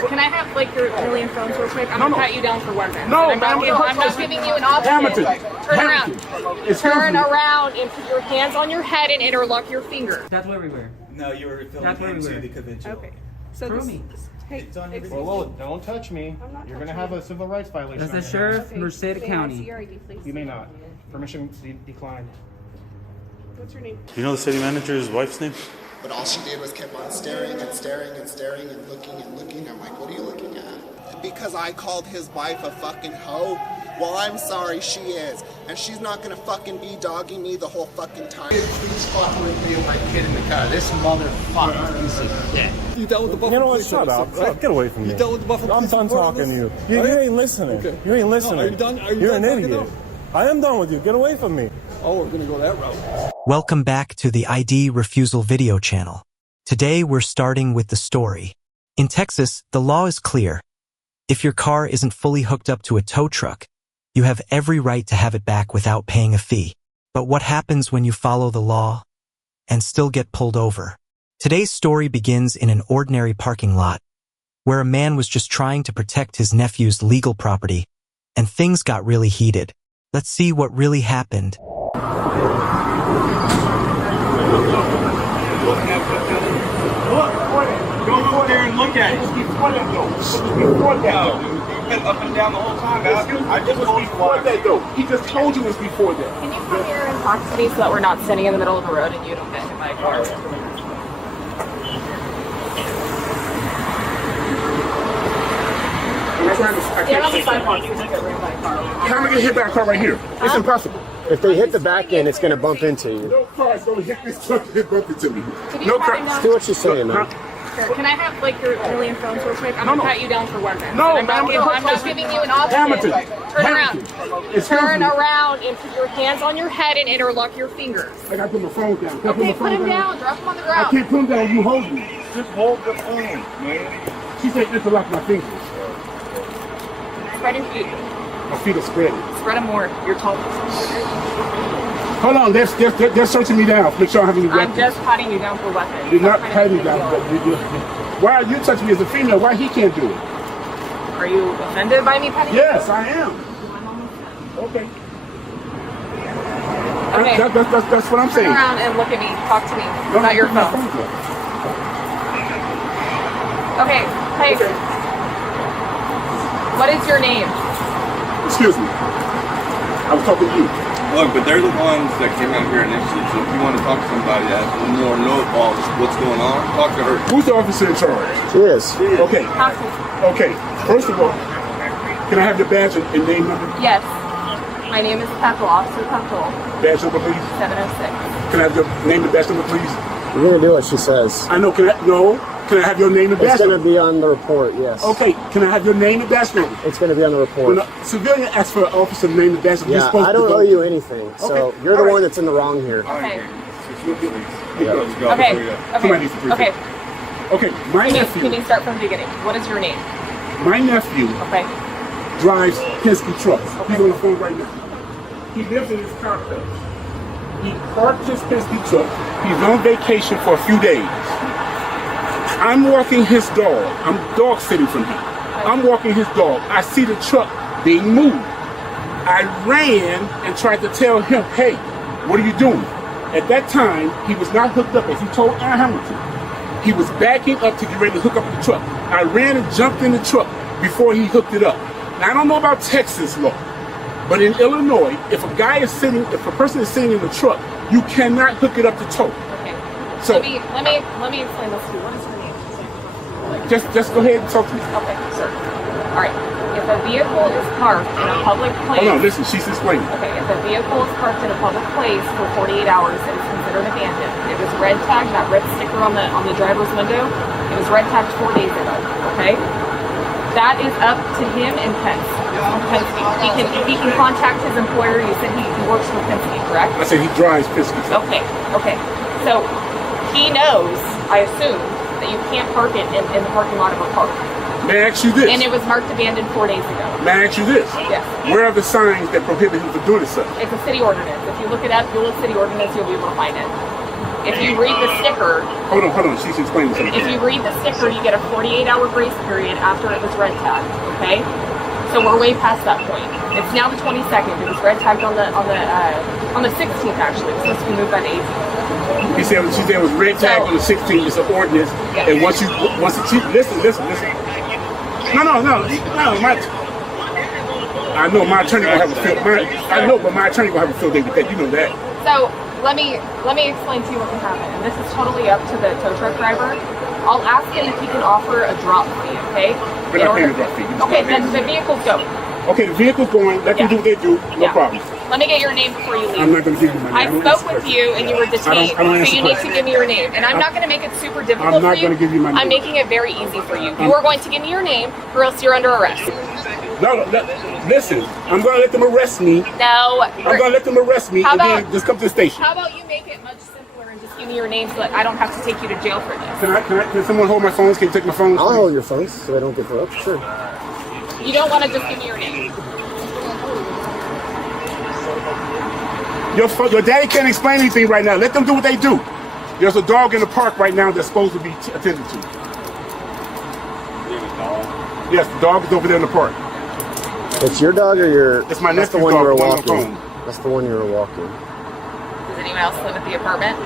Sure. Can I have like your alien phones real quick? I'm gonna pat you down for weapons. No, I'm not giving you an option. Hamilton. Turn around. Turn around and put your hands on your head and interlock your fingers. That's what we were. No, you were filming into the convention. Okay. So Prove me. Hey, Whoa, don't touch me. You're going to have a civil rights violation. That's the sheriff, Merced County. You may not. Permission declined. What's your name? You know the city manager's wife's name? But all she did was kept on staring and staring and staring and looking and looking. I'm like, what are you looking at? Because I called his wife a fucking hoe? Well, I'm sorry, she is. And she's not gonna fucking be dogging me the whole fucking time. Please fuck with me and my kid in the car. This motherfucker piece of shit. You dealt with the Buffalo You know what? police Shut up. officer, right? Get away from me. You dealt with the Buffalo I'm police done officer talking to you. on You this? ain't listening. Okay. You ain't listening. No, are you done? Are you You're done an talking idiot. now? I am done with you. Get away from me. Oh, we're gonna go that route. Welcome back to the ID Refusal video channel. Today we're starting with the story. In Texas, the law is clear. If your car isn't fully hooked up to a tow truck, you have every right to have it back without paying a fee. But what happens when you follow the law and still get pulled over? Today's story begins in an ordinary parking lot, where a man was just trying to protect his nephew's legal property, and things got really heated. Let's see what really happened. Go over there and look at it. Before that, though. Before that, though. You've been up and down the whole time, guys. I just told you before that, though. He just told you it was before that. Can you come here and talk to me so that we're not sitting in the middle of the road and you don't get hit by a car? Stand on the sidewalk so you don't get rid by a car. How am I gonna hit by a car right here? It's impossible. If they hit the back end, it's gonna bump into you. No car's gonna hit this truck and bump into me. Can you No pat car. him down? Do what she's saying, man. Sure. Can I have like your alien phones real quick? I'm gonna pat you down for weapons. No, I'm not giving you an option. Hamilton. Turn around. Excuse Turn me. around and put your hands on your head and interlock your fingers. I gotta put my phone down. Can I Okay, my put phone him down. Drop him on the I ground. can't put him down. You hold me. Just hold the phone, man. She said interlock my fingers. Spread your feet. My feet are spread. Spread them more. You're tall. Hold on, they're searching me down. Make sure I have any I'm weapons. just patting you down for weapons. You're not patting me down. Why are you touching me as a female? Why he can't do it? Are you offended by me patting Yes, I am. Okay. Okay. That's what I'm Turn saying. around and look at me. Talk to me No, about your put my phone. down. Okay. Hey. Okay. What is your name? Excuse me. I was talking to you. Look, but they're the ones that came out here initially, so if you want to talk to somebody that more know about what's going on, talk to her. Who's the officer in charge? She is. Okay. Talk to me. Okay. First of all, can I have the badge and name number? Yes. My name is Petrol, Officer Petrol, Badge number, please. 706. Can I have your name and badge number, please? You're gonna do what she says. I know. Can I have your name and It's badge gonna number? be on the report, yes. Okay. Can I have your name and badge number? It's gonna be on the When report. a civilian asks for an officer name and badge number, you're Yeah, supposed I to don't go. owe you anything, so Okay, you're the all right. one that's in the wrong here. Okay. Yeah. Okay. Somebody Okay. needs to Okay. Okay. My Can nephew. you start from the beginning? What is your name? My nephew Okay. drives Penske trucks. He's on the phone right now. He lives in his car place. He parked his Penske truck. He's on vacation for a few days. I'm walking his dog. I'm dog sitting from him. I'm walking his dog. I see the truck being moved. I ran and tried to tell him, hey, what are you doing? At that time, he was not hooked up, as he told Aaron Hamilton. He was backing up to get ready to hook up the truck. I ran and jumped in the truck before he hooked it up. Now, I don't know about Texas law, but in Illinois, if a person is sitting in the truck, you cannot hook it up to tow. Okay. So let me explain this to you. What is your name? just go ahead and talk to me. Okay, sir. All right. If a vehicle is parked in a public place. Hold on, listen, she's explaining. Okay, if a vehicle is parked in a public place for 48 hours, it is considered abandoned. It was red tagged, that red sticker on the driver's window. It was red tagged 4 days ago. Okay, that is up to him and Penske. He can contact his employer. You said he works for Penske, correct? I said he drives Penske. Okay. So he knows, I assume, that you can't park it in the parking lot of a park. May I ask you this? And it was marked abandoned 4 days ago. May I ask you this? Yes. Where are the signs that prohibit him from doing this stuff? It's a city ordinance. If you look it up, Google city ordinance, you'll be able to find it. If you read the sticker, Hold on. She's explaining something. if you read the sticker, you get a 48-hour grace period after it was red tagged. Okay, so we're way past that point. It's now the 22nd. It was red tagged on the 16th. Actually, it was supposed to be moved by the 18th. She said it was red tagged on the 16th. It's an ordinance, and once listen. No. I know my attorney gonna have a field. But my attorney gonna have a field day with that. You know that. So let me explain to you what can happen. And this is totally up to the tow truck driver. I'll ask him if he can offer a drop fee. Okay. We're not paying a drop fee. Okay, then the vehicle's going. Okay, the vehicle's going. Let them do what they do. No problem. Let me get your name before you leave. I'm not going to give you my name. I spoke with you and you were detained, so you need to give me your name. And I'm not going to make it super difficult for you. I'm not going to give you my name. I'm making it very easy for you. You are going to give me your name, or else you're under arrest. No, listen. I'm going to let them arrest me. No. I'm going to let them arrest me and then just come to the station. How about you make it much simpler and just give me your name so that I don't have to take you to jail for this? Can someone hold my phones? Can you take my phones? I'll hold your phones so I don't get corrupt. Sure. You don't want to just give me your name. Your daddy can't explain anything right now. Let them do what they do. There's a dog in the park right now that's supposed to be attended to. Yes, the dog is over there in the park. It's your dog or your... It's my nephew's the one dog. you were On the walking. phone. That's the one you were walking. Does anyone else live at the apartment?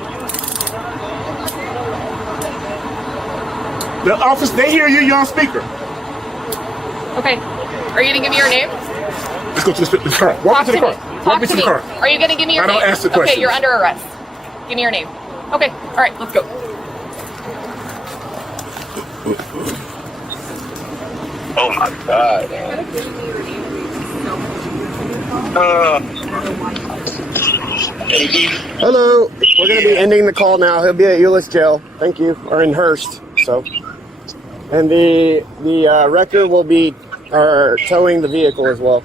The office, they hear you. You're on speaker. Okay. Are you going to give me your name? Let's go to the car. Walk to the car. Walk me to the car. Are you going to give me your name? I don't ask the questions. Okay, you're under arrest. Give me your name. Okay. All right, let's go. Oh my God. Hello. We're going to be ending the call now. He'll be at Euless Jail. Thank you. Or in Hearst. So. And the wrecker will be towing the vehicle as well.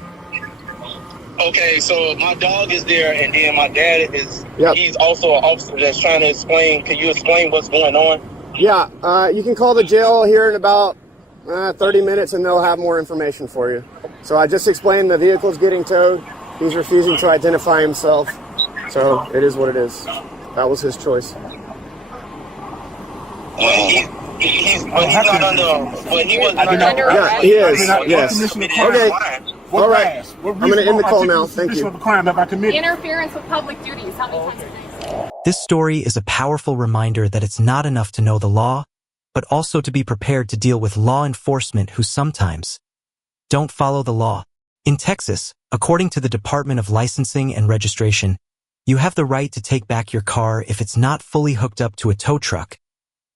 Okay, so my dog is there, and then my dad is. Yep. He's also an officer that's trying to explain. Can you explain what's going on? Yeah. You can call the jail here in about 30 minutes, and they'll have more information for you. So I just explained the vehicle's getting towed. He's refusing to identify himself. So it is what it is. That was his choice. He's not under. But he was under. Yeah, he is. Yes. Okay. All right. I'm going to end the call now. Thank you. Interference with public duties. How many times have you said? This story is a powerful reminder that it's not enough to know the law, but also to be prepared to deal with law enforcement who sometimes don't follow the law. In Texas, according to the Department of Licensing and Registration, you have the right to take back your car if it's not fully hooked up to a tow truck.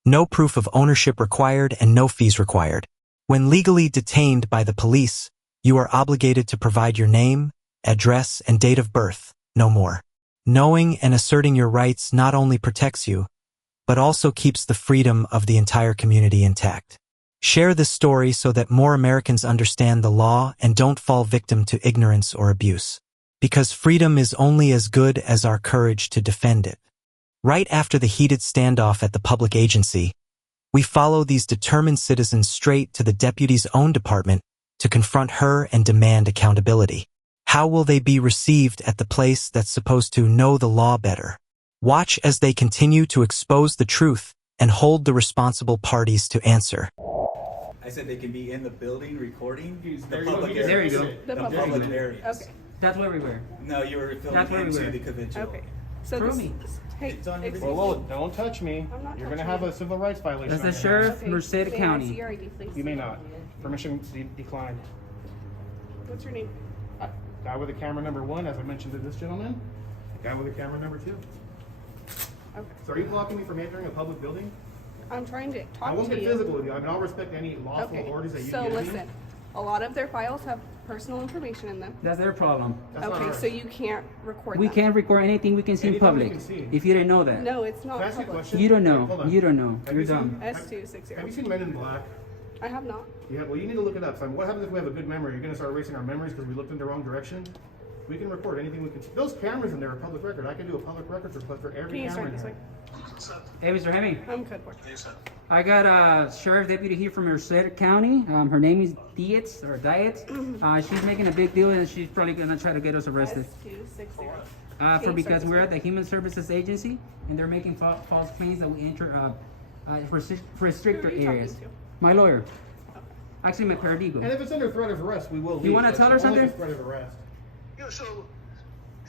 No proof of ownership required and no fees required. When legally detained by the police, you are obligated to provide your name, address, and date of birth, no more. Knowing and asserting your rights not only protects you, but also keeps the freedom of the entire community intact. Share this story so that more Americans understand the law and don't fall victim to ignorance or abuse. Because freedom is only as good as our courage to defend it. Right after the heated standoff at the public agency, we follow these determined citizens straight to the deputy's own department to confront her and demand accountability. How will they be received at the place that's supposed to know the law better? Watch as they continue to expose the truth and hold the responsible parties to answer. I said they can be in the building recording the public areas. There you go. The public areas. Okay. That's where we were. No, you were filming into the convention. Okay. So Prove this, me. hey, It's on excuse everything. me. Don't touch me. I'm not You're going to touching have a civil rights violation. That's the on your sheriff, Okay. Merced May I see County. your ID, please? hands. You may not. Permission declined. What's your name? Guy with the camera number 1, as I mentioned to this gentleman. Guy with the camera number 2. Okay. So are you blocking me from entering a public building? I'm trying to talk I won't to get you. physical with you. I mean, I'll respect any lawful Okay. orders that you So give me. listen, a lot of their files have personal information in them. That's their problem. That's not Okay, ours. so you can't record We them. can't record anything we can see in Anything we public. can see. If you didn't know that. No, it's not Can I ask you a public. question? You don't Hold know. on. You don't know. Have You're you seen- dumb. S260. Have you seen Men in Black? I have not. Yeah, well, you need to look it up. So what happens if we have a good memory? You're going to start erasing our memories because we looked in the wrong direction? We can record anything we can. Those cameras in there are public record. I can do a public records request for every Can you camera start in this there. way? Hey, Mr. Hemi. I'm good boy. I got a sheriff deputy here from Merced County. Her name is Dietz. She's making a big deal and she's probably gonna try to get us arrested. S260. Because we're at the Human Services Agency and they're making false claims that we enter restricted areas. To? My lawyer. Actually, my paralegal. And if it's under threat of arrest, we will leave. You want to tell her something? Threat of arrest. So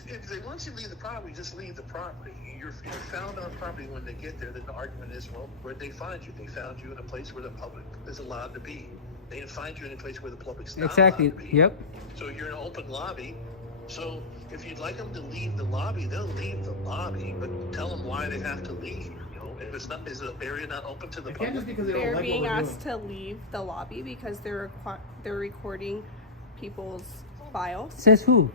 if they want you to leave the property, just leave the property. You're found on property when they get there. Then the argument is, well, where'd they find you? They found you in a place where the public is allowed to be. They didn't find you in a place where the public's not allowed to be. Yep. So you're in an open lobby. So if you'd like them to leave the lobby, they'll leave the lobby, but tell them why they have to leave. You know, if it's not, is the area not open to the public? Just because they don't They're like being what we're asked to leave the lobby because they're recording people's files. Says who?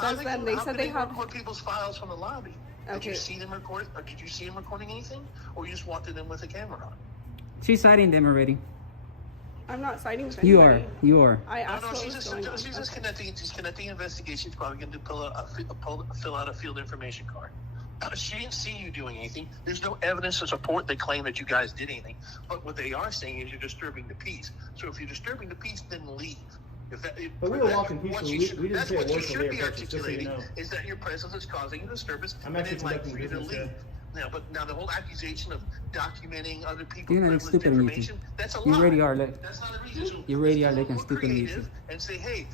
Says them. They said they have record people's files from the lobby. Did Okay. you see them record, or did you see them recording anything, or you just walked in them with a camera on? She's citing them already. I'm not citing with You anybody. are. You are. I asked No, what she's was going on. just connecting. She's connecting investigation. She's probably going to fill out a field information card. She didn't see you doing anything. There's no evidence to support the claim that you guys did anything. But what they are saying is you're disturbing the peace. So if you're disturbing the peace, then leave. But we were walking peacefully. We didn't that's say a what you word till should they be approached us, just so you articulating, know. is that your presence is causing a disturbance. I'm actually and they'd like conducting for you to business leave. there. Now the whole accusation of documenting other people's You're not privileged stupid, information, that's a lie. You already are. Like, That's not a reason. So you already are just looking look stupid, creative and say, hey,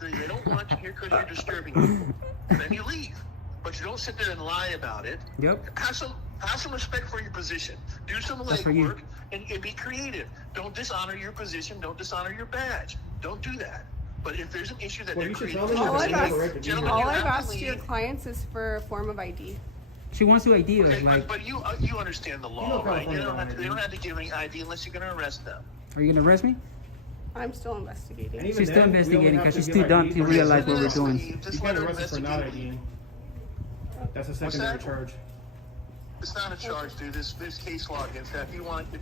they don't want you here because you're disturbing people. And then you leave. But you don't sit there and lie about it. Yep. Have some respect for your position. Do some That's for you. legwork and be creative. Don't dishonor your position. Don't dishonor your badge. Don't do that. But if there's an issue that Well, they're you should creating, tell them All that I've they have a right asked, to be Gentlemen, here. all you I've have to asked your leave. clients is for a form of ID. she wants to ID us. Okay, Like, but you understand the law, You know right? California They don't have to give any ID unless you're going to arrest them. are you gonna arrest me? I'm still investigating. And even She's still then, we only investigating have because to she's give too dumb ID to for- realize what we're Just doing. leave. Just You let got her arrested for not investigate. IDing. That's a What's secondary that? charge. It's not a charge, dude. There's case law against that. If you want to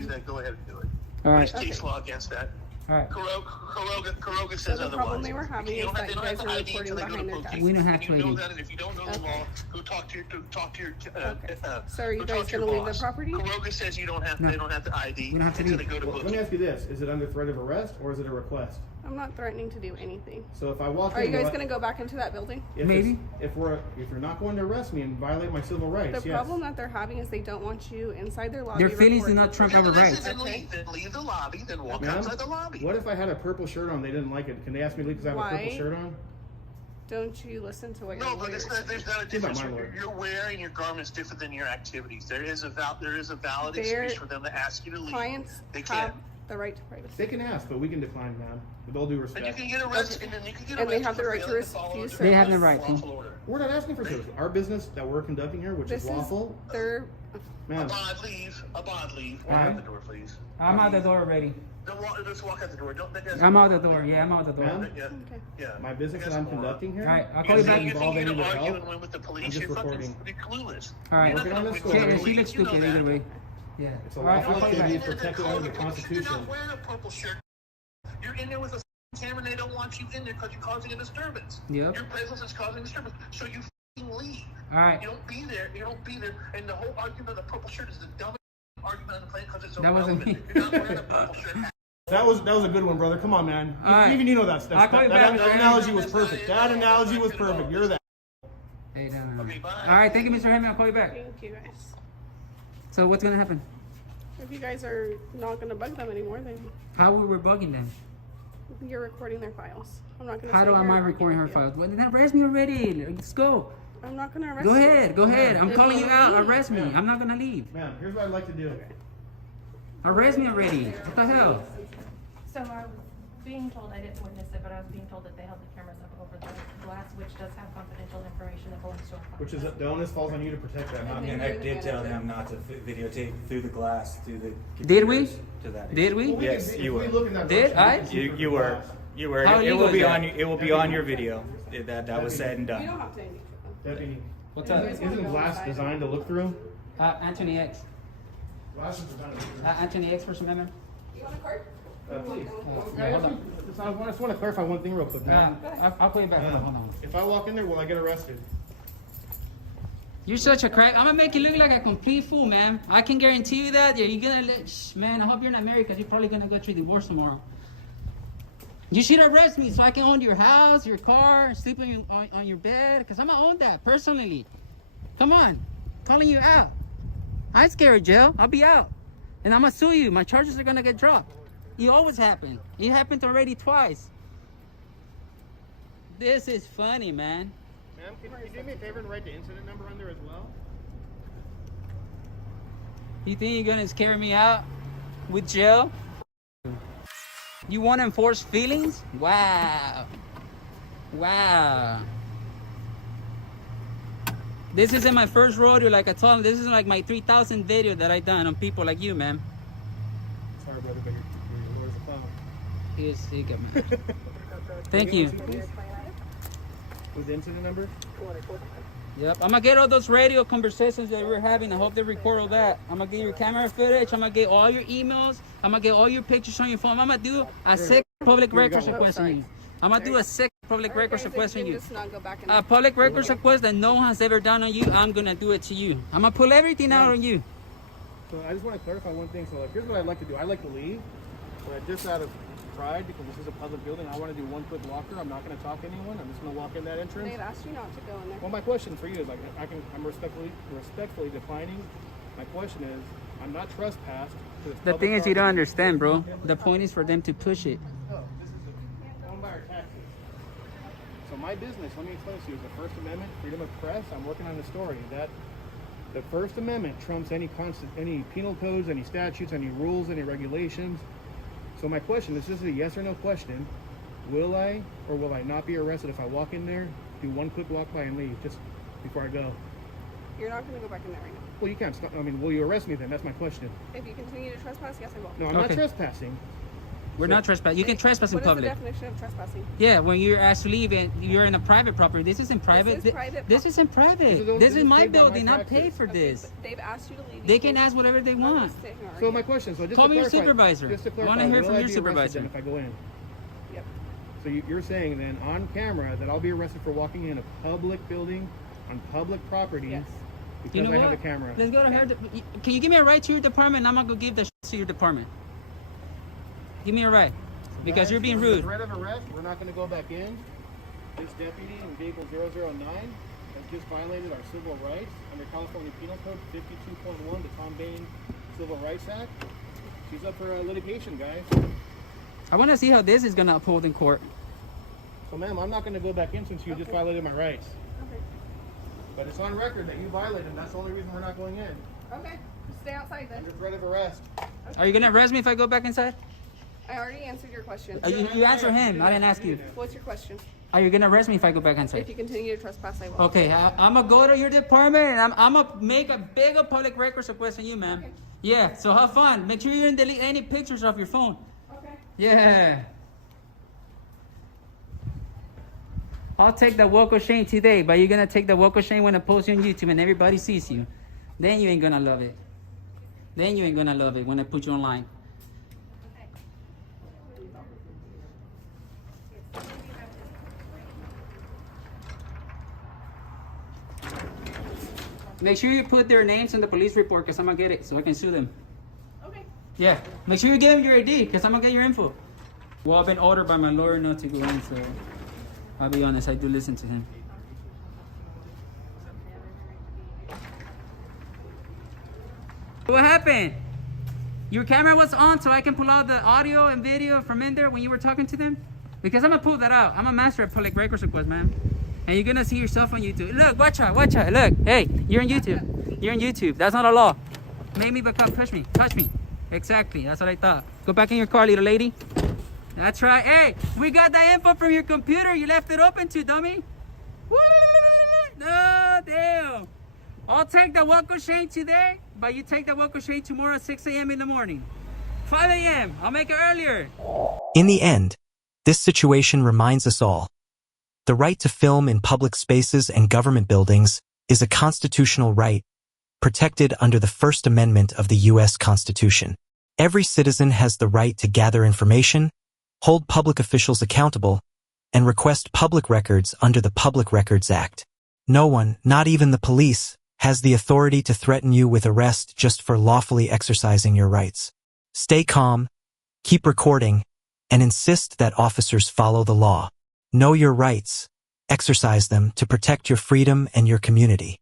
do that, go ahead and do it. All right. There's case law against that. All right. Kuroga So says the otherwise. problem they were having is that you guys are ID recording until they go to behind their book desks. keeping. We don't have And to you know ID. that, and if you don't know the Okay. law, go talk to your Okay. So are you go guys talk to your gonna leave the boss. property? Kuroga says you don't have No. they don't have to ID We don't have to until leave. they go to Well, book let me keeping. ask you this: is it under threat of arrest or is it a request? I'm not threatening to do anything. So if I walk Are in, you guys will I- gonna go back into that building? if Maybe. if you're not going to arrest me and violate my civil rights, The yes. problem that they're having is they don't want you inside their lobby. Their feelings do recording. not trump Okay, our then rights. Then leave the lobby. Then walk Ma'am, outside the lobby. what if I had a purple shirt on? They didn't like it. Can they ask me to leave because I have a Why? purple shirt on? Don't you listen to what your No, but lawyers there's not a You're difference. not my lawyer. Your wearing your garments different than your activities. There is a valid Their excuse for them to ask you to leave. clients They have can't. the right to privacy. They can ask, but we can decline, ma'am. With all due And respect. you can get arrested, and then you can get And they arrested have the for right to failing follow refuse the They have the service. right to. lawful order. We're not asking for service. Our business that we're conducting here, which This is lawful, is their. ma'am. Abide, leave. Abide, leave. Walk Alright. out the door, please. I'm out the door already. Just walk out the door. Don't. I'm out the door. Yeah, I'm out the door. Ma'am? Yeah. Okay. Yeah. My business You that guys I'm are moron. conducting here. All right, I'll You call you think back. you Involve think any you're of gonna the argue help? and win with the I'm police? just You're fucking recording. clueless. All right. You're not Working on gonna this win story. with the She looks police. You know stupid that. either way. Yeah. It's a All right, lawful I'll call you activity back. protected under the You're not Constitution. wearing a purple shirt. You're in there with a camera, and they don't want you in there because you're causing a disturbance. Yep. Your presence is causing a disturbance, so you fucking leave. All right. You don't be there. You don't be there. And the whole argument of the purple shirt is the dumbest argument on the planet because it's That wasn't irrelevant. me. You're not wearing a purple shirt. That was a good one, brother. Come on, man. All right. Even you know that I'll stuff. call you That back, man. analogy was perfect. That analogy was perfect. You're that. Hey, down. Okay, bye. All right. Thank you, Mr. Heyman. I'll call you back. Thank you guys. So what's gonna happen? If you guys are not gonna bug them anymore, then How we were bugging them? you're recording their files. I'm not gonna. How sit do here am I and argue recording her with you. files? Well, then arrest me already. Let's go. I'm not gonna arrest Go you. ahead. Go ahead. I'm Then calling you out. leave. Arrest me. I'm not gonna leave. Ma'am, here's what I'd like to do. Arrest me already. What the hell? So I was being told, I didn't witness it, but I was being told that they held the cameras up over the glass, which does have confidential information that belongs to our client. Which is the onus falls on you to protect that, not me. And I did tell them not to videotape through the glass, through the Did we? computers to that. Did we? Yes, you were. Did I? You were. You were. How It will illegal be is on. that? It will be on your video. That was said and You done. don't have to engage with them. Deputy, What's up? isn't glass designed to look through? Anthony X. Glass is designed to look through. Anthony X for some amendment. You want a card? Please. Yeah, hold on. I just want to clarify one thing real quick, man. I'll call you back. Hold on, hold on. If I walk in there, will I get arrested? You're such a crack. I'm gonna make you look like a complete fool, man. I can guarantee you that. You're gonna, man. I hope you're not married because you're probably gonna go through divorce tomorrow. You should arrest me so I can own your house, your car, sleep on your bed, because I'm gonna own that personally. Come on, calling you out. I ain't scared of jail. I'll be out, and I'm gonna sue you. My charges are gonna get dropped. It always happen. It happened already twice. This is funny, man. Ma'am, can you do me a favor and write the incident number on there as well? You think you're gonna scare me out with jail? You want to enforce feelings? Wow. Wow. This isn't my first rodeo, like I told him. This is like my 3,000 video that I done on people like you, man. Sorry, brother, but your lawyer's a clown. He is sick, man. Thank you. With the incident number? Yep, I'm gonna get all those radio conversations that we're having. I hope they record all that. I'm gonna get your camera footage. I'm gonna get all your emails. I'm gonna get all your pictures on your phone. I'm gonna do a sick public records request on you. I'm gonna do a sick public records request on you. A public records request that no one has ever done on you. I'm gonna do it to you. I'm gonna pull everything out on you. So I just want to clarify one thing. So like, here's what I'd like to do. I'd like to leave, but just out of pride, because this is a public building, I want to do one quick walker. I'm not going to talk to anyone. I'm just going to walk in that entrance. They've asked you not to go in there. Well, my question for you is like, I'm respectfully defining. My question is, I'm not trespassed. The thing is, you don't understand, bro. The point is for them to push it. Oh, this is owned by our taxes. So my business, let me explain to you, is the First Amendment, freedom of press. I'm working on a story that the First Amendment trumps any penal codes, any statutes, any rules, any regulations. So my question, this is a yes or no question. Will I or will I not be arrested if I walk in there, do one quick walk by and leave just before I go? You're not going to go back in there right now. Well, you can't. I mean, will you arrest me then? That's my question. If you continue to trespass, yes, I will. No, I'm not trespassing. We're not trespassing. You can trespass in public. What is the definition of trespassing? Yeah, when you're asked to leave and you're in a private property. This isn't private. This isn't private. This is my building. I paid for this. They've asked you to leave. They can ask whatever they want. So my question, so just Call to me your clarify, supervisor. Just to I clarify, want to hear will from I your be arrested supervisor. then if I go in? Yep. So you're saying then on camera that I'll be arrested for walking in a public building on public property Yes. because You know I what? have a camera. Let's go to her. Can you give me a ride to your department? I'm gonna go give the to your department. Give me a ride. Because Guys, you're being under rude. threat of arrest, we're not going to go back in. This deputy in vehicle 009 has just violated our civil rights under California Penal Code 52.1, the Tom Bain Civil Rights Act. She's up for litigation, guys. I want to see how this is gonna uphold in court. So, ma'am, I'm not going to go back in since you just violated my rights. Okay. But it's on record that you violated them. That's the only reason we're not going in. Okay. Stay outside then. Under threat of arrest. Are you gonna arrest me if I go back inside? I already answered your question. You answer him. I didn't ask you. What's your question? Are you gonna arrest me if I go back If inside? you continue to trespass, I will. Okay, I'm gonna go to your department and I'm gonna make a bigger public records request on you, ma'am. Okay. Yeah, so have fun. Make sure you didn't delete any pictures off your phone. Okay. Yeah. I'll take the walk of shame today, but you're gonna take the walk of shame when I post you on YouTube and everybody sees you. Then you ain't gonna love it. Then you ain't gonna love it when I put you online. Make sure you put their names in the police report because I'm gonna get it so I can sue them. Okay. Yeah. Make sure you give them your ID because I'm gonna get your info. Well, I've been ordered by my lawyer not to go in, so I'll be honest, I do listen to him. What happened? Your camera was on so I can pull out the audio and video from in there when you were talking to them? Because I'm gonna pull that out. I'm a master at public records request, man. And you're gonna see yourself on YouTube. Look, watch out, look. Hey, you're on YouTube. You're on YouTube. That's not a law. Make me become, touch me. Exactly, that's what I thought. Go back in your car, little lady. That's right. Hey, we got the info from your computer. You left it open too, dummy. No, damn. I'll take the walk of shame today, but you take the walk of shame tomorrow at 6 a.m. in the morning. 5 a.m. I'll make it earlier. In the end, this situation reminds us all. The right to film in public spaces and government buildings is a constitutional right protected under the First Amendment of the U.S. Constitution. Every citizen has the right to gather information, hold public officials accountable, and request public records under the Public Records Act. No one, not even the police, has the authority to threaten you with arrest just for lawfully exercising your rights. Stay calm, keep recording, and insist that officers follow the law. Know your rights. Exercise them to protect your freedom and your community.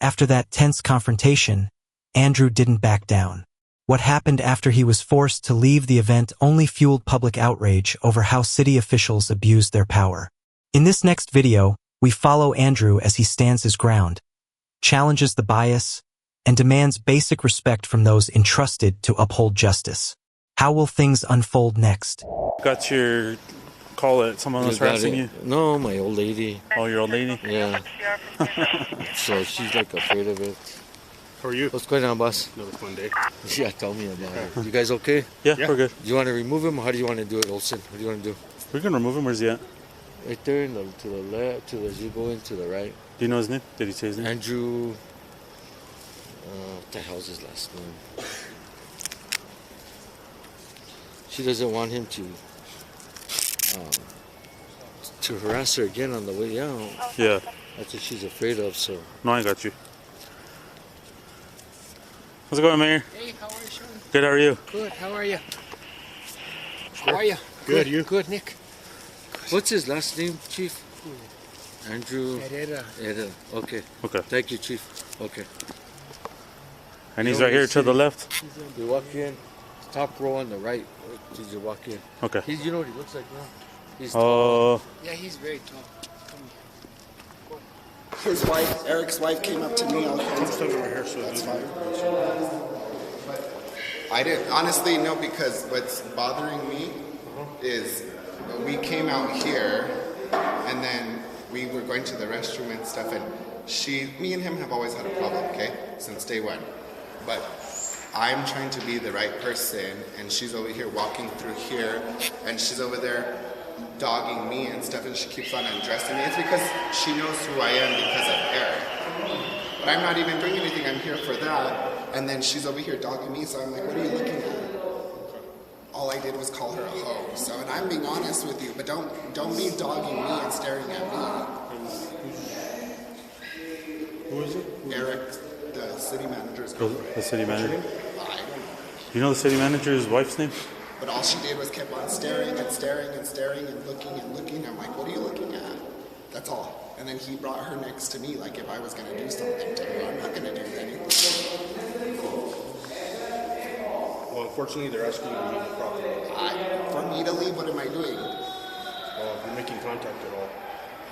After that tense confrontation, Andrew didn't back down. What happened after he was forced to leave the event only fueled public outrage over how city officials abused their power. In this next video, we follow Andrew as he stands his ground, challenges the bias, and demands basic respect from those entrusted to uphold justice. How will things unfold next? Got your call it. Someone was harassing you? No, my old lady. Oh, your old lady? Yeah. So she's like afraid of it. How are you? What's going on, boss? Another fun day. Yeah, tell me about it. You guys okay? Yeah, we're good. Do you want to remove him or how do you want to do it, Olsen? What do you want to do? We can remove him. Where's he at? Right there to the left, as you go into the right. Do you know his name? Did he say his name? Andrew. What the hell's his last name? She doesn't want him to harass her again on the way out. Yeah. That's what she's afraid of, so. No, I got you. How's it going, Mayor? Hey, how are you, Sean? Good, how are you? Good, how are you? How are you? Good, you? Good, Nick. What's his last name, Chief? Andrew. Herrera. Okay. Okay. Thank you, Chief. Okay. And he's right here to the left? You walk in, top row on the right. Did you walk in? Okay. You know what he looks like now? He's tall. Yeah, he's very tall. His wife, Eric's wife, came up to me. That's fine. I didn't honestly know, because what's bothering me is we came out here and then we were going to the restroom and stuff, and me and him have always had a problem, okay, since day one. But I'm trying to be the right person, and she's over here walking through here, and she's over there dogging me and stuff, and she keeps on undressing me. It's because she knows who I am because of Eric. But I'm not even doing anything. I'm here for that. And then she's over here dogging me, so I'm like, what are you looking at? All I did was call her a hoe. So, and I'm being honest with you, but don't be dogging me and staring at me. Who is it? Eric, the city manager's girlfriend. The city manager? I don't know. Do you know the city manager's wife's name? But all she did was kept on staring and staring and staring and looking and looking. I'm like, what are you looking at? That's all. And then he brought her next to me, like if I was going to do something to her. I'm not going to do anything. Well, unfortunately, they're asking you to leave the property. For me to leave, what am I doing? Well, if you're making contact at all.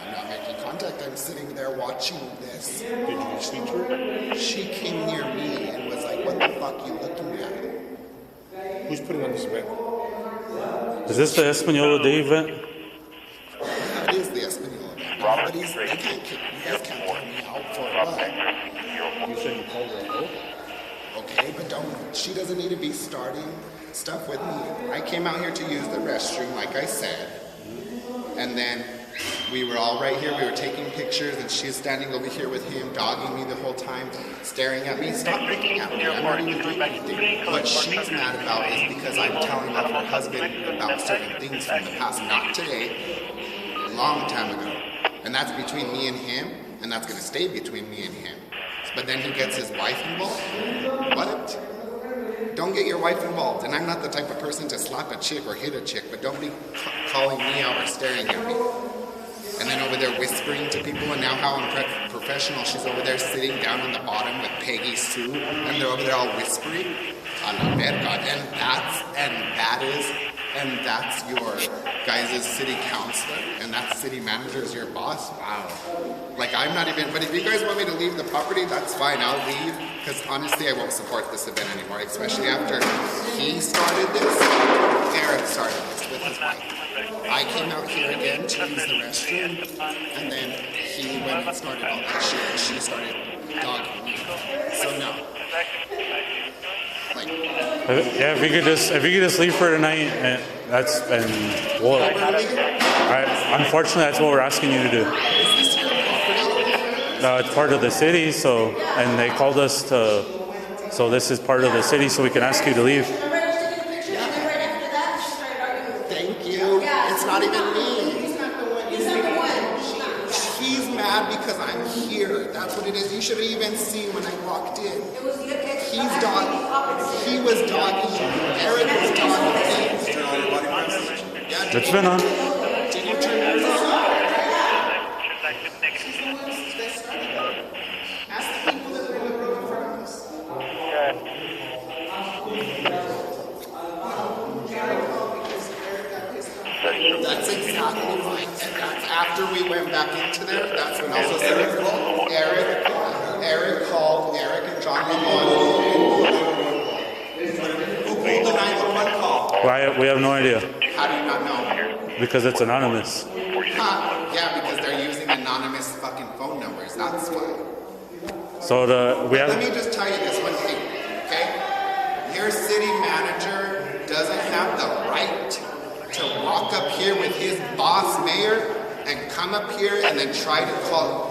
I'm not making contact. I'm sitting there watching this. Did you speak to her? She came near me and was like, what the fuck are you looking at? Who's putting on this event? Is this the Espanola Day event? Yeah, it is the Espanola event. But you guys can't throw me out for what? You said you called her a hoe? Okay, but she doesn't need to be starting stuff with me. I came out here to use the restroom, like I said. And then we were all right here, we were taking pictures, and she's standing over here with him, dogging me the whole time, staring at me. Stop looking at me, I'm not even doing anything. What she's mad about is because I'm telling off her husband about certain things from the past, not today, a long time ago. And that's between me and him, and that's gonna stay between me and him. But then he gets his wife involved? What? Don't get your wife involved. And I'm not the type of person to slap a chick or hit a chick, but don't be calling me out or staring at me. And then over there whispering to people, and now how I'm professional, she's over there sitting down on the bottom with Peggy Sue, and they're over there all whispering. A la verga. And that's your guys' city councilor, and that city manager is your boss? Wow. Like, I'm not even, but if you guys want me to leave the property, that's fine, I'll leave, because honestly, I won't support this event anymore, especially after he started this, Eric started this with his wife. I came out here again to use the restroom, and then he went and started all that shit, and she started dogging me. So no. Like, yeah, if you could just leave for tonight, unfortunately, that's what we're asking you to do. It's part of the city, and they called us so this is part of the city, so we can ask you to leave. Thank you. It's not even me. He's mad because I'm here. That's what it is. You should have even seen when I walked in. He's dogging. He was dogging. Eric was dogging. It's been on. Did you turn yours on? Ask the people that are in the room in front of us. That's exactly right. And that's after we went back into there. That's when all of a sudden Eric called Eric and John Lamont. Who pulled the 911 call? Why? We have no idea. How do you not know? Because it's anonymous. Yeah, because they're using anonymous fucking phone numbers. That's why. So Let me just tell you this one thing, okay? Your city manager doesn't have the right to walk up here with his boss mayor and come up here and then try to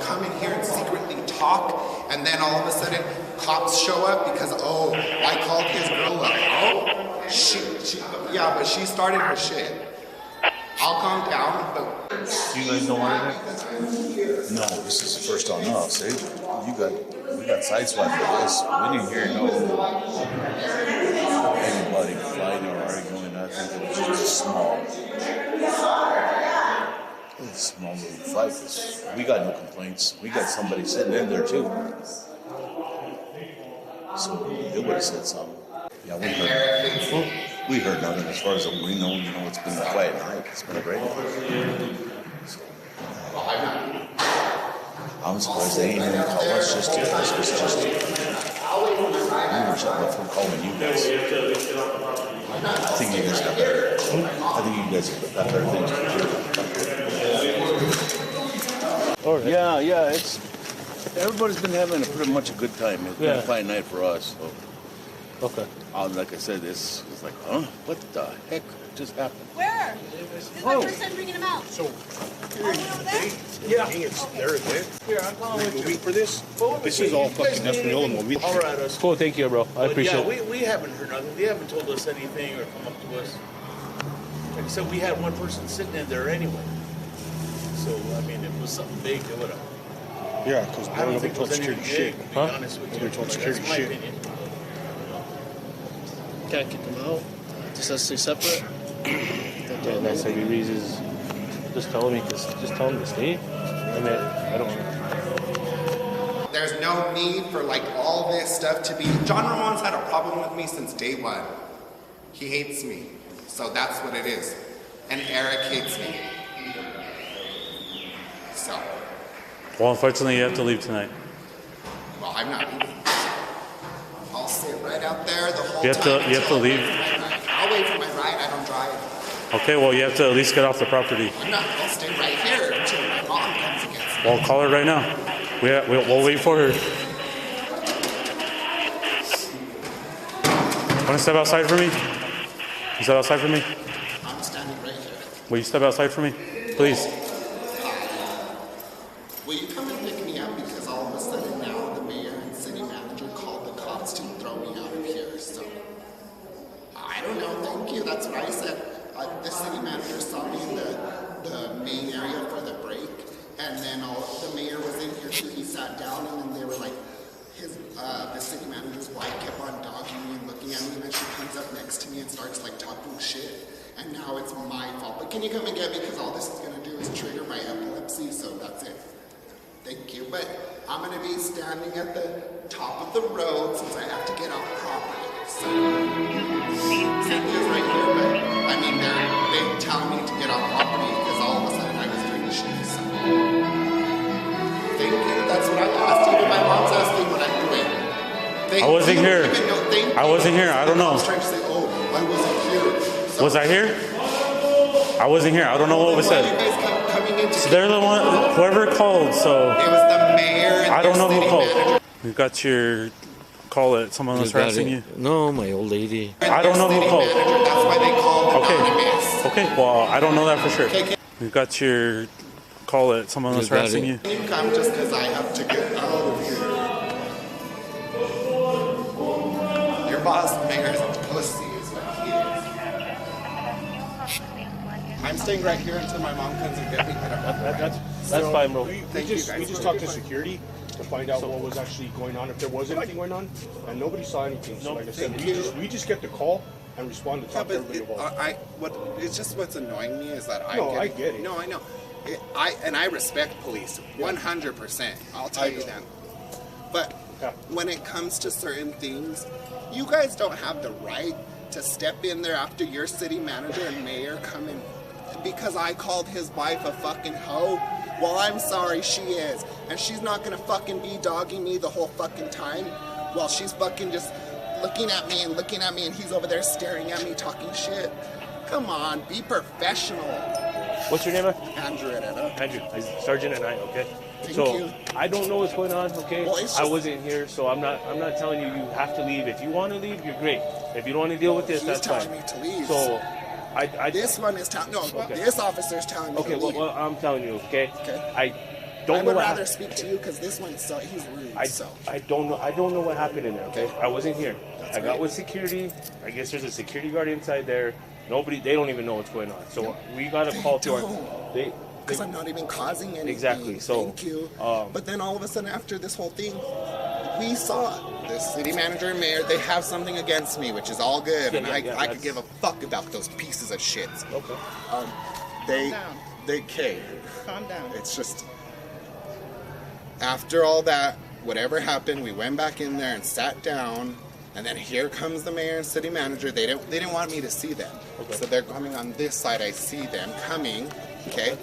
come in here and secretly talk, and then all of a sudden cops show up because, oh, I called his girl up. Oh, yeah, but she started her shit. I'll calm down, but... You guys don't want anything? No, this is the first on us. We got sideswiped for this. We didn't hear anybody fighting or arguing. I think it was just a small little fight. We got no complaints. We got somebody sitting in there too. So they would have said something. Yeah, we heard nothing. As far as we know, it's been a quiet night. It's been a great night. So, I'm surprised they ain't even call us just to ask us just to. We were shutting up from calling you guys. I think you guys got better. Got better things to do. Yeah, everybody's been having pretty much a good time. It's been a quiet night for us. So. Okay. Like I said, it's like, huh? What the heck just happened? Where? This is my first time bringing them out. So, Yeah. They're there. Here, I'm calling with you. For this? This is all fucking Espanola. All right, that's cool. Thank you, bro. I appreciate it. We haven't heard nothing. They haven't told us anything or come up to us. Like I said, we had one person sitting in there anyway. So, I mean, if it was something big, they would have. Yeah, because I don't think it was security anything shit. big, to be honest with you. Nobody told security That's my shit. opinion. Can't kick them out. Just has to stay separate. Yeah, that's like reasons. Just tell them to stay. I mean, I don't know. There's no need for like all this stuff to be. John Ramon's had a problem with me since day one. He hates me. So that's what it is. And Eric hates me. So. Well, unfortunately, you have to leave tonight. Well, I'm not leaving. I'll sit right out there the whole You time. have to leave. I'll wait for my ride. I don't drive. Okay, well, you have to at least get off the property. I'm not. I'll stay right here until my mom comes against me. Well, call her right now. We'll wait for her. Want to step outside for me? You step outside for me? I'm standing right here. Will you step outside for me? Please. Will you come and pick me up? Because all of a sudden now the mayor and city manager called the cops to throw me out of here. So, I don't know. Thank you. That's what I said. The city manager saw me in the main area for the break. And then the mayor was in here too. He sat down and then they were like, the city manager's wife kept on dogging me and looking at me. And then she comes up next to me and starts like talking shit. And now it's my fault. But can you come and get me? Because all this is going to do is trigger my epilepsy. So that's it. Thank you, but I'm going to be standing at the top of the road since I have to get off property. So, Cynthia's right here, but I mean, they're telling me to get off property because all of a sudden I was doing shit. So, thank you. That's what I asked. Even my mom's asking what I'm doing. I wasn't here. I wasn't here. I don't know. I was trying to say, oh, I wasn't here. So, Was I here? I wasn't here. I don't know what was said. So they're the one, whoever called, so. It was the mayor and I don't know who city called. manager. You got your call that someone was harassing you? No, my old lady. I don't know who called. That's why they called anonymous. Okay, well, I don't know that for sure. You got your call that someone was harassing you? Can you come just because I have to get out of here? Your boss mayor's a pussy is what he is. I'm staying right here until my mom comes and get me. That's fine, bro. We just talked to security to find out what was actually going on, if there was anything going on, and nobody saw anything. So like I said, we just get the call, and respond to Yeah, talk to but everybody involved. it's just what's annoying me is that I get it. No, I know. I respect police 100%. I'll tell you that. But when it comes to certain things, you guys don't have the right to step in there after your city manager and mayor come in because I called his wife a fucking hoe. Well, I'm sorry, she is. And she's not gonna fucking be dogging me the whole fucking time while she's fucking just looking at me and he's over there staring at me talking shit. Come on, be professional. What's your name, man? Andrew Herrera. Andrew, Sergeant at night, okay? Thank so you. I don't know what's going on, okay? Well, it's just- I wasn't here, so I'm not telling you have to leave. If you want to leave, you're great. If you don't want to deal with this, He's that's fine. telling me to leave. So this one is telling this officer's telling me to leave. well, I'm telling you, okay? Okay. I I would what rather happened. speak to you because this one's he's rude. I don't know what happened in there, okay? I wasn't here. I got with security. I guess there's a security guard inside there. They don't even know what's going on. So we got a call to our because I'm not even causing anything. Exactly. So thank you. But then all of a sudden after this whole thing, we saw the city manager and mayor. They have something against me, which is all good, and I could give a fuck about those pieces of shit. Okay. Calm down. It's just after all that, whatever happened, we went back in there and sat down. And then here comes the mayor and city manager. They didn't want me to see them. Okay. So they're coming on this side. I see them coming. Okay.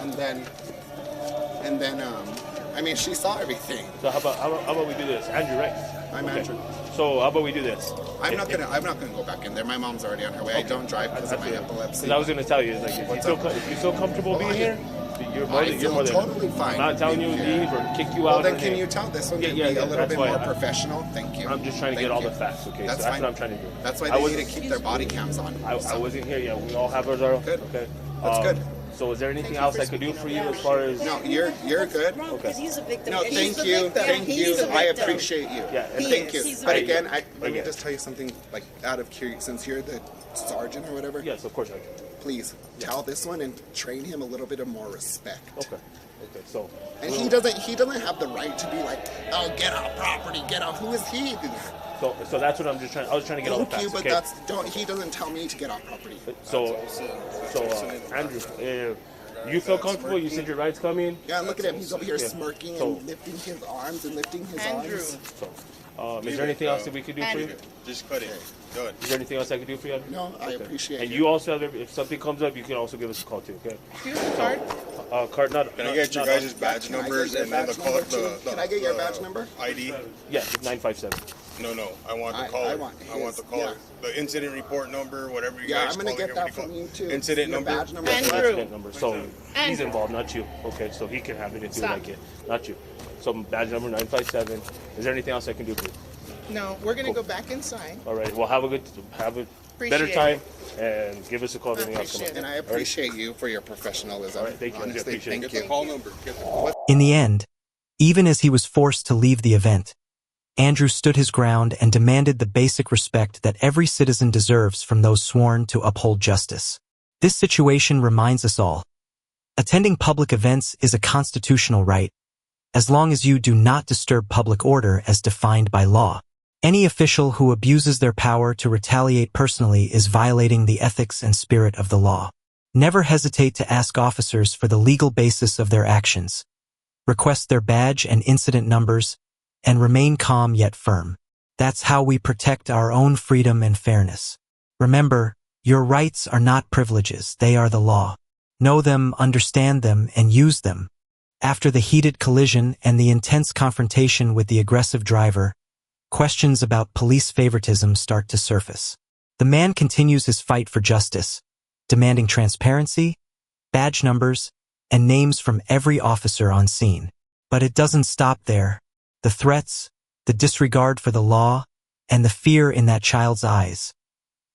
And then I mean, she saw everything. So how about we do this? Andrew, right? I'm Andrew. So how about we do this? I'm not gonna go back in there. My mom's already on her way. I don't drive because of my epilepsy. Because I was gonna tell you, like, if you feel comfortable being here, you're more than totally fine. I'm not telling you to leave or kick you Well, out. then can you tell this one to be a little bit more professional? Thank you. I'm just trying to get all the facts, okay? That's so that's fine. what I'm trying to do. That's why they need to keep their body cams on. I wasn't here yet. We all have ours. Good. Okay. That's good. So is there anything else I could do for you as far as? No, you're good. Okay. He's a victim. No, thank you. I appreciate you. Yeah, and thank you. But again, let me just tell you something, like out of curiosity, since you're the sergeant or whatever. Yes, of course I can. Please tell this one and train him a little bit of more respect. Okay. So. And he doesn't have the right to be like, oh, get off property, get off. Who is he? So that's what I'm just trying. I was trying to get all the facts. Thank you, but okay? he doesn't tell me to get off property. So Andrew, you feel comfortable? You said your ride's coming? Yeah, look at him. He's over here smirking and lifting his arms and lifting his arms. Is there anything else that we could do for you? Just cut it. Go ahead. Is there anything else I could do for you? No, I appreciate it. And you also have, if something comes up, you can also give us a call too, okay? Do you have a card? Card, not. Can I get your guys' badge numbers and then the call? Can I get your badge number? ID? Yeah, 957. No. I want the caller. I want the caller. The incident report number, whatever you guys call it. Yeah, I'm gonna get that from you too. Incident number. Badge number. Incident number. So he's involved, not you. Okay, so he can have it if you like it, not you. So badge number 957. Is there anything else I can do for you? No, we're gonna go back inside. All right. Well, have a better time, and give us a call. And I appreciate you for your professionalism. All right, thank you. Honestly, thank you. Get the call number. In the end, even as he was forced to leave the event, Andrew stood his ground and demanded the basic respect that every citizen deserves from those sworn to uphold justice. This situation reminds us all, attending public events is a constitutional right, as long as you do not disturb public order as defined by law. Any official who abuses their power to retaliate personally is violating the ethics and spirit of the law. Never hesitate to ask officers for the legal basis of their actions. Request their badge and incident numbers, and remain calm yet firm. That's how we protect our own freedom and fairness. Remember, your rights are not privileges, they are the law. Know them, understand them, and use them. After the heated collision and the intense confrontation with the aggressive driver, questions about police favoritism start to surface. The man continues his fight for justice, demanding transparency, badge numbers, and names from every officer on scene. But it doesn't stop there. The threats, the disregard for the law, and the fear in that child's eyes.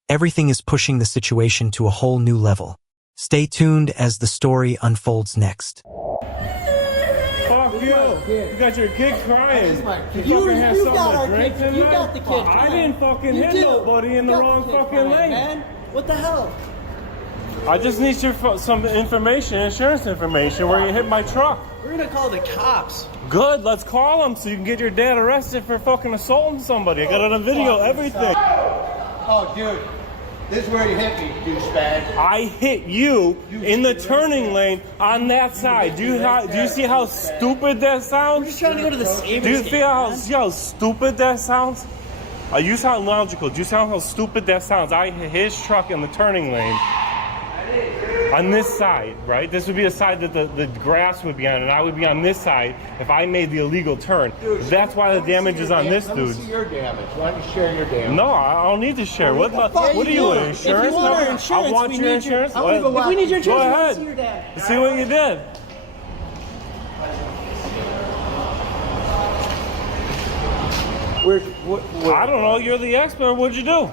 Everything is pushing the situation to a whole new level. Stay tuned as the story unfolds next. Fuck you! You got your kid crying. You fucking had something to drink tonight? You got the kid crying. I didn't fucking hit nobody in the wrong fucking lane. Man. What the hell? I just need some information, insurance information, where you hit my truck. We're gonna call the cops. Good, let's call them so you can get your dad arrested for fucking assaulting somebody. I got it on video, everything. Oh, dude. This is where you hit me, douchebag. I hit you in the turning lane on that side. Do you see how stupid that sounds? We're just trying to go to the Sabres Do you game, see how stupid that sounds? You sound logical. Do you sound how stupid that sounds? I hit his truck in the turning lane on this side, right? This would be a side that the grass would be on, and I would be on this side if I made the illegal turn. That's why the damage is on this dude. Let me see your damage. Why don't you share your damage? No, I don't need to share. What are you, insurance? If you want our insurance, I want your insurance. If we need your insurance, go we want ahead. to see your dad. See what you did. I don't know. You're the expert. What'd you do? Are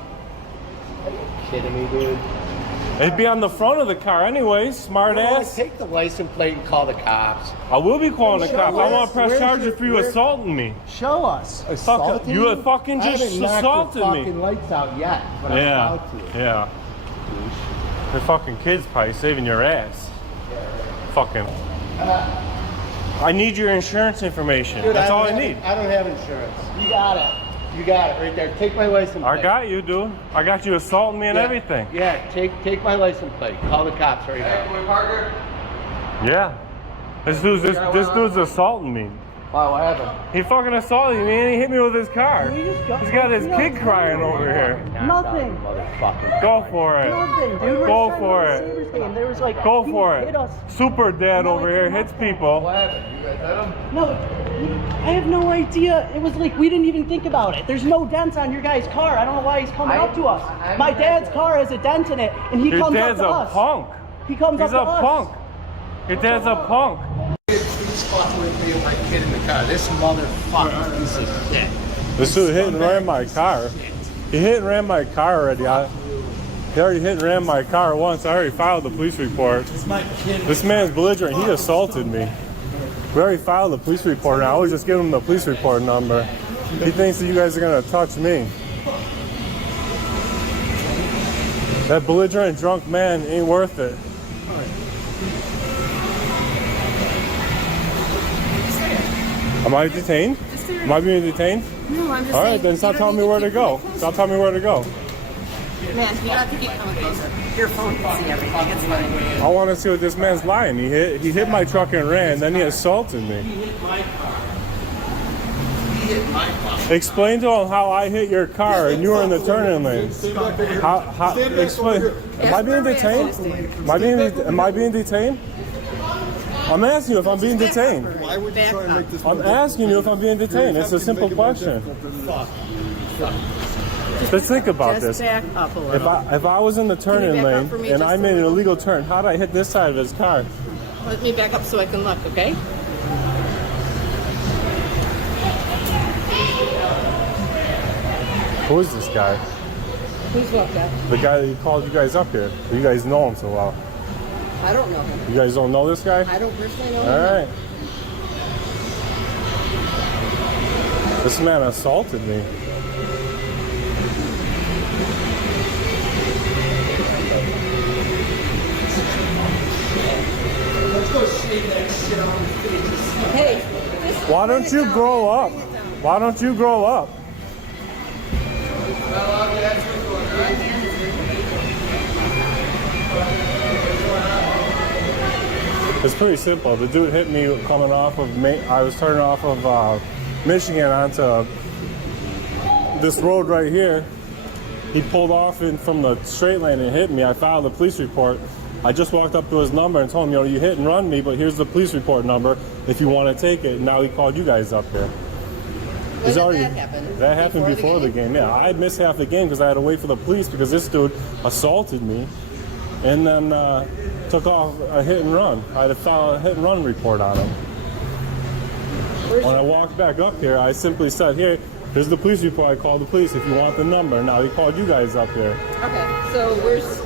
you kidding me, dude? It'd be on the front of the car anyway, smart ass. Take the license plate and call the cops. I will be calling the Show cops. I us. want to press Where's charges your- for you assaulting me. Show us. Assaulting You me? fucking I just haven't knocked assaulted your me. fucking lights out yet, but I'm Yeah, about to. yeah. The fucking kid's probably saving your ass. Fucking. I need your insurance information. Dude, That's all don't I have- need. I don't have insurance. You got it. You got it right there. Take my license plate. I got you, dude. I got you assaulting me and Yeah. everything. Yeah, take my license plate. Call the cops right now. Yeah. This dude's assaulting me. Wow, what happened? He fucking assaulted me and he hit me with his car. He's got his kid crying over here. Nothing. Motherfucker. Go for it. Nothing, dude. We're Go just trying to for go to it. the Sabres game. There was like, Go he for hit it. us. Super dad over here hits people. What happened? You guys hit him? No, I have no idea. It was like we didn't even think about it. There's no dents on your guy's car. I don't know why he's coming up to us. My dad's car has a dent in it, and he Your comes up dad's to a us. punk. He comes He's up a to us. punk. Your dad's a punk. He's fucking with me and my kid in the car. This motherfucker piece of shit. This dude hit and ran my car. He hit and ran my car already. He already hit and ran my car once. I already filed the police report. This man's belligerent. He assaulted me. We already filed the police report, and I always just give him the police report number. He thinks that you guys are gonna touch me. That belligerent drunk man ain't worth it. Am I detained? Am I being detained? No, I'm just All right, saying, then stop telling me where to go. Stop telling me where to go. Man, you don't have to keep coming closer. Your phone can see everything. It's fine. I want to see what this man's lying. He hit my truck and ran, then he assaulted me. He hit my car. He hit my car. Explain to him how I hit your car and you were in the turning lane. Explain. Am I being detained? Am I being detained? I'm asking you if I'm being detained. Why would you try and make this? I'm asking you if I'm being detained. It's a simple question. Let's think about this. Back up a little. If I was in the turning back up lane for me and just I a made an little? illegal turn, how did I hit this side of his car? Let me back up so I can look, okay? Who is this guy? Who's what, Dad? The guy that called you guys up here. You guys know him so well. I don't know him. You guys don't know this guy? I don't personally know All him. right. This man assaulted me. Let's go shave that shit on his face. Hey. Why don't you grow up? Why don't you grow up? It's pretty simple. The dude hit me coming off of I was turning off of Michigan onto this road right here. He pulled off in from the straight lane and hit me. I filed a police report. I just walked up to his number and told him, you hit and run me, but here's the police report number if you want to take it. And now he called you guys up there. When did that happen? That happened before the game. Yeah, I missed half the game because I had to wait for the police because this dude assaulted me and then took off a hit and run. I had to file a hit and run report on him. When I walked back up here, I simply said, here's the police report. I called the police if you want the number. Now he called you guys up here. Okay, so where's...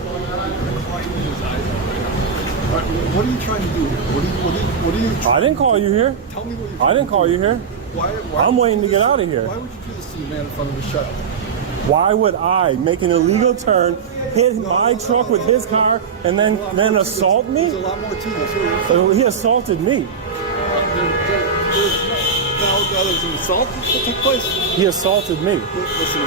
What are you trying to do here? What are you I didn't call you here. Tell me what you're I didn't call you here. Why I'm waiting to get out of here. Why would you do this to the man in front of the shop? Why would I make an illegal turn, hit my truck with his car, and then assault me? There's a lot more to this. He assaulted me. There's an assault that took place. He assaulted me. Listen.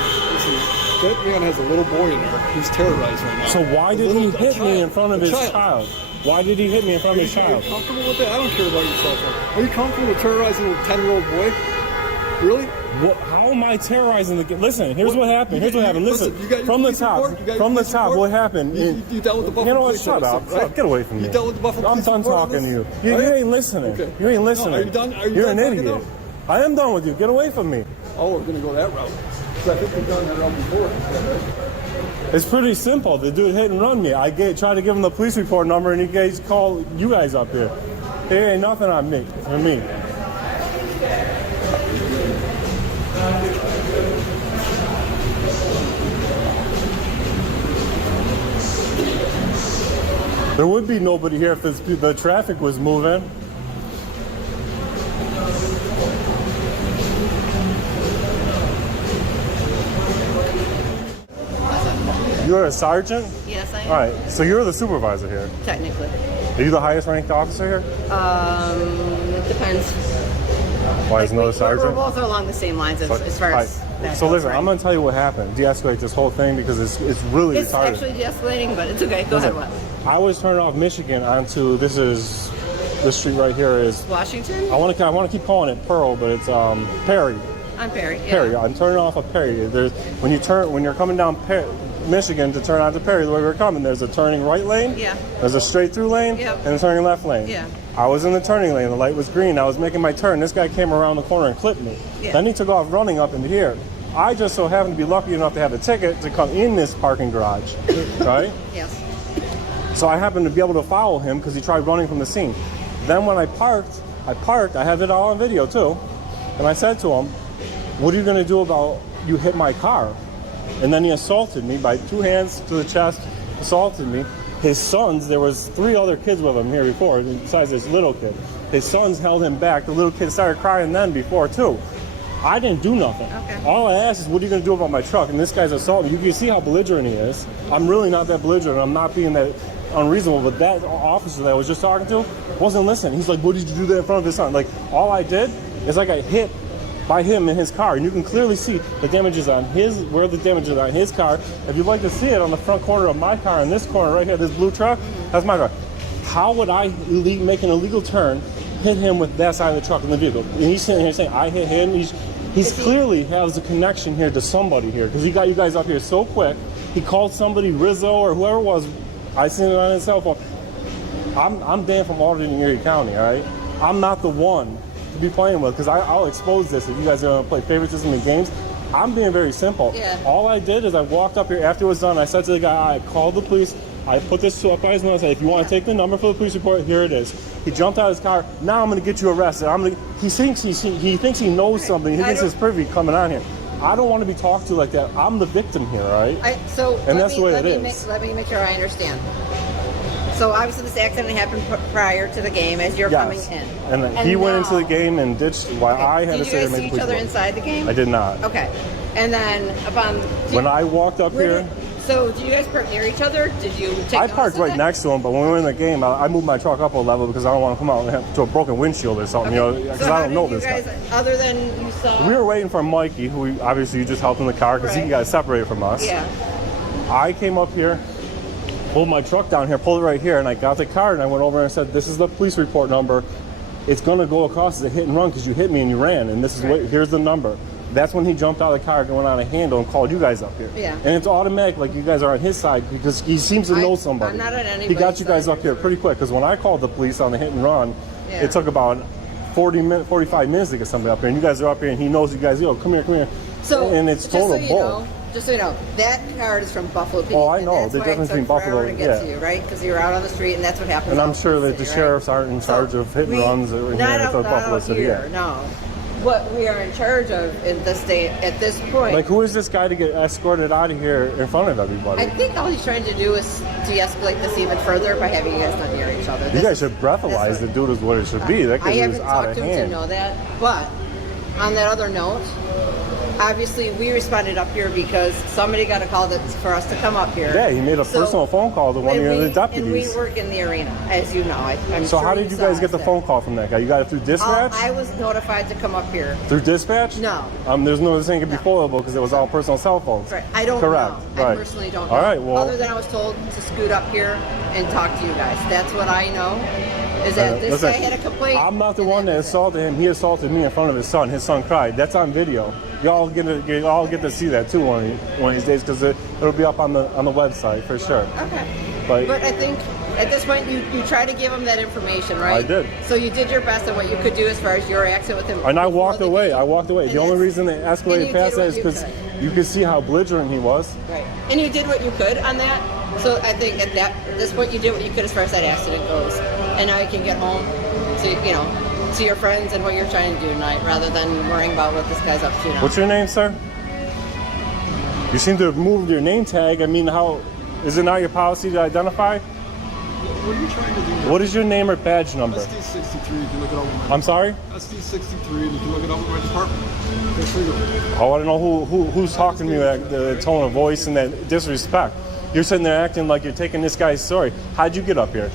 That man has a little boy in there. He's terrorized right now. So why did he hit me in front of his child? Why did he hit me in front of his child? Are you comfortable with that? I don't care about your cell phone. Are you comfortable with terrorizing a 10-year-old boy? Really? How am I terrorizing the kid? Listen, here's what happened. Here's what happened. Listen, you from the top, what happened? You dealt with the Buffalo You know what? police Shut up. officer, right? Get away from me. You dealt with the Buffalo I'm police done officer on talking to you. this? You ain't listening. Okay. You ain't No, listening. are you done? Are you You're done an talking idiot. now? I am done with you. Get away from me. Oh, we're gonna go that route. So I think we've done that route before. It's pretty simple. The dude hit and run me. I tried to give him the police report number, and he guys called you guys up here. There ain't nothing on me. For me. There would be nobody here if the traffic was moving. You're a sergeant? Yes, I am. All right, so you're the supervisor here. Technically. Are you the highest ranked officer here? It depends. Why is another We're sergeant? both along the same lines as far as that So goes, listen, right? I'm going to tell you what happened. De-escalate this whole thing because it's really It's retarded. actually de-escalating, but it's okay. Go ahead. What? I was turning off Michigan onto this street right here is Washington? I want to keep calling it Pearl, but it's Perry. I'm Perry. Yeah. Perry. I'm turning off of Perry. When you're coming down Michigan to turn onto Perry, the way we're coming, there's a turning right lane. Yeah. There's a straight through lane. Yep. And a turning left lane. Yeah. I was in the turning lane. The light was green. I was making my turn. This guy came around the corner and clipped me. Yeah. Then he took off running up into here. I just so happened to be lucky enough to have a ticket to come in this parking garage, right? Yes. So I happened to be able to follow him because he tried running from the scene. Then when I parked, I have it all on video too, and I said to him, what are you going to do about you hit my car? And then he assaulted me by 2 hands to the chest, assaulted me. His sons, there was 3 other kids with him here before, besides this little kid. His sons held him back. The little kid started crying then before too. I didn't do nothing. Okay. All I asked is, what are you going to do about my truck? And this guy's assaulting me. You can see how belligerent he is. I'm really not that belligerent. I'm not being that unreasonable, but that officer that I was just talking to wasn't listening. He's like, what did you do that in front of his son? Like, all I did is I got hit by him in his car, and you can clearly see the damages on where the damage is on his car. If you'd like to see it on the front corner of my car, in this corner right here, this blue truck, that's my car. How would I make an illegal turn, hit him with that side of the truck in the vehicle? And he's sitting here saying, I hit him. He's clearly has a connection here to somebody here, because he got you guys up here so quick. He called somebody, Rizzo or whoever it was. I seen it on his cell phone. I'm Dan from Alden in Erie County, all right? I'm not the one to be playing with, because I'll expose this if you guys are going to play favoritism in games. I'm being very simple. Yeah. All I did is I walked up here after it was done. I said to the guy, I called the police. I put this up by his nose. I said, if you want to take the number for the police report, here it is. He jumped out of his car. Now I'm going to get you arrested. He thinks he knows something. He thinks it's privy coming on here. I don't want to be talked to like that. I'm the victim here, all right? And that's the way it is. Let me make sure I understand. So obviously this accident happened prior to the game as you're coming in. And he went into the game and ditched while I had to stay there and make the Did you guys see each police other report. inside the game? I did not. Okay. And then When I walked up here, so did you guys park near each other? Did you take I notice parked of right that? next to him, but when we were in the game, I moved my truck up a level because I don't want to come out to a broken windshield or something, you know, because So I how don't know did this you guy. guys, other than you saw? We were waiting for Mikey, who obviously you just helped in the car because he got separated from us. Yeah. I came up here, pulled my truck down here, pulled it right here, and I got the card and I went over and I said, this is the police report number. It's going to go across as a hit and run because you hit me and you ran, and this is here's the number. That's when he jumped out of the car, going on a handle, and called you guys up here. Yeah. And it's automatic, like you guys are on his side because he seems to know somebody. I'm not on He anybody's got you guys up here pretty quick because when I called the police on the hit and run, Yeah. it took about 45 minutes to get somebody up here, and you guys are up here, and he knows you guys. Yo, come here. So and it's total bull. Just so you know, that card is from Buffalo PD. Oh, I know. And The that's why difference it took between Buffalo, forever to get to you, right? Because you were out on the street, and that's what happens. And I'm out sure in that the city, sheriffs aren't in charge of hit and runs in here not at the out Buffalo City. here, Yeah. no. What we are in charge of in this state at this point. Like, who is this guy to get escorted out of here in front of everybody? I think all he's trying to do is de-escalate this even further by having you guys not near each other. You guys should breathalyze the dude is what it should be. That I kid haven't is out talked of to him hand. to know that, but on that other note, obviously we responded up here because somebody got a call for us to come up here. Yeah, he made a personal phone call to one of the deputies. And we work in the arena, as you know. I'm so sure how did you guys get the phone call from that guy? You got it through dispatch? I was notified to come up here. Through dispatch? No. There's no this ain't gonna be foilable because it was all personal cell phones. Right. I don't Correct. know. Right. I personally don't know. All right. Well, other than I was told to scoot up here and talk to you guys. That's what I know. Is that this guy had a complaint? I'm not the one that assaulted him. He assaulted me in front of his son. His son cried. That's on video. Y'all get to see that too one of these days because it'll be up on the website for sure. Okay. But I think at this point you try to give him that information, right? I did. So you did your best at what you could do as far as your accident with him. And I walked away. The only reason they escalated past that is because you could see how belligerent he was. Right. And you did what you could on that. So I think at this point you did what you could as far as that accident goes. And now you can get home to your friends and what you're trying to do tonight rather than worrying about what this guy's up to now. What's your name, sir? You seem to have moved your name tag. I mean, how is it not your policy to identify? What are you trying to do? What is your name or badge number? SD63, you can look it up with my... I'm sorry? SD63, you can look it up with my department. That's legal. I want to know who's talking to me with the tone of voice and that disrespect. You're sitting there acting like you're taking this guy's story. How'd you get up here?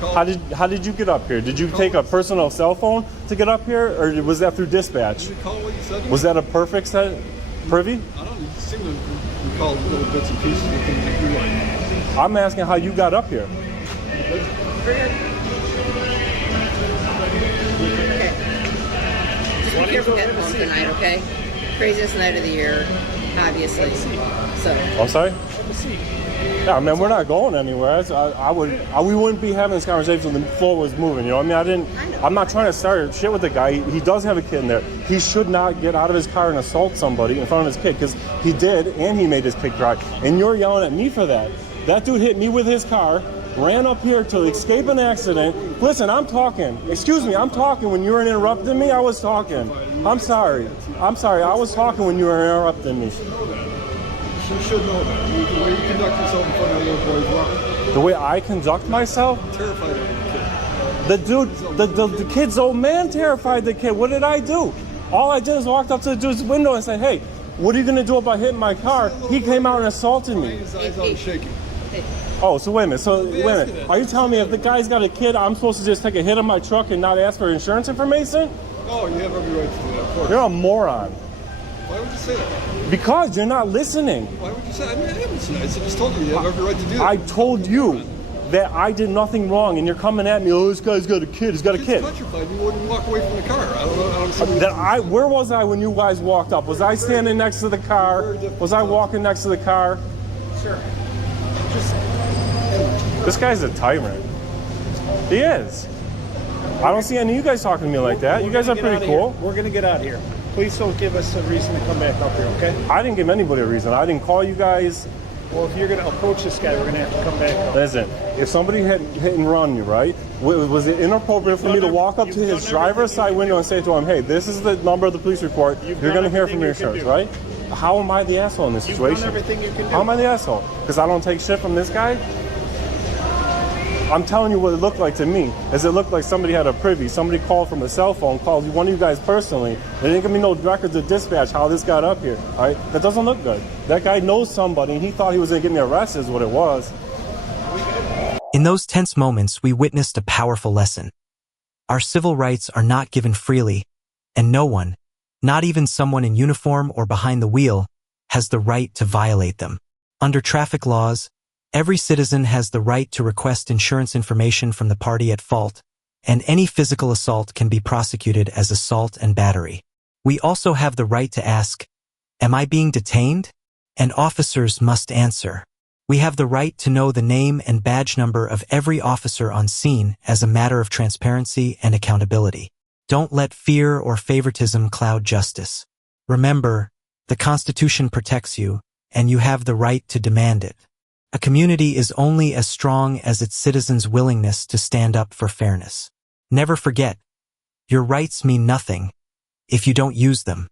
How did you get up here? Did you take a personal cell phone to get up here, or was that through dispatch? Was that a perfect set privy? I don't know. You seem to recall little bits and pieces of things that you like. I'm asking how you got up here. Okay. Just be careful getting home tonight, okay? Craziest night of the year, obviously. So. I'm sorry? Yeah, man, we're not going anywhere. We wouldn't be having this conversation if the floor was moving. You know, I mean, I'm not trying to start shit with the guy. He does have a kid in there. He should not get out of his car and assault somebody in front of his kid because he did, and he made his kid cry. And you're yelling at me for that. That dude hit me with his car, ran up here to escape an accident. Listen, I'm talking. Excuse me, I'm talking. When you were interrupting me, I was talking. I'm sorry. I was talking when you were interrupting me. You should know that. The way you conduct yourself in front of little boys wrong. The way I conduct myself? Terrified of the kid. The kid's old man terrified the kid. What did I do? All I did was walked up to the dude's window and said, hey, what are you going to do about hitting my car? He came out and assaulted me. His eyes out shaking. Oh, so wait a minute. Are you telling me if the guy's got a kid, I'm supposed to just take a hit on my truck and not ask for insurance information? Oh, you have every right to do that, of course. You're a moron. Why would you say that? Because you're not listening. Why would you say that? I mean, I am listening. I just told you have every right to do that. I told you that I did nothing wrong, and you're coming at me, oh, this guy's got a kid, he's got a kid. Petrified, you wouldn't walk away from the car. I don't know. Where was I when you guys walked up? Was I standing next to the car? Was I walking next to the car? Sure. This guy's a tyrant. He is. I don't see any of you guys talking to me like that. You guys are pretty cool. We're going to get out of here. Please don't give us a reason to come back up here, okay? I didn't give anybody a reason. I didn't call you guys. Well, if you're going to approach this guy, we're going to have to come back up. Listen, if somebody had hit and run you, right, was it inappropriate for me to walk up to his driver's side window and say to him, hey, this is the number of the police report. You're going to hear from your insurance, right? How am I the asshole in this situation? You've done everything you can do. How am I the asshole? Because I don't take shit from this guy? I'm telling you what it looked like to me. Is it looked like somebody had a privy. Somebody called from a cell phone, called one of you guys personally. There didn't give me no records of dispatch how this got up here. All right? That doesn't look good. That guy knows somebody, and he thought he was going to get me arrested is what it was. In those tense moments, we witnessed a powerful lesson. Our civil rights are not given freely, and no one, not even someone in uniform or behind the wheel, has the right to violate them. Under traffic laws, every citizen has the right to request insurance information from the party at fault, and any physical assault can be prosecuted as assault and battery. We also have the right to ask, am I being detained? And officers must answer. We have the right to know the name and badge number of every officer on scene as a matter of transparency and accountability. Don't let fear or favoritism cloud justice. Remember, the Constitution protects you, and you have the right to demand it. A community is only as strong as its citizens' willingness to stand up for fairness. Never forget, your rights mean nothing if you don't use them.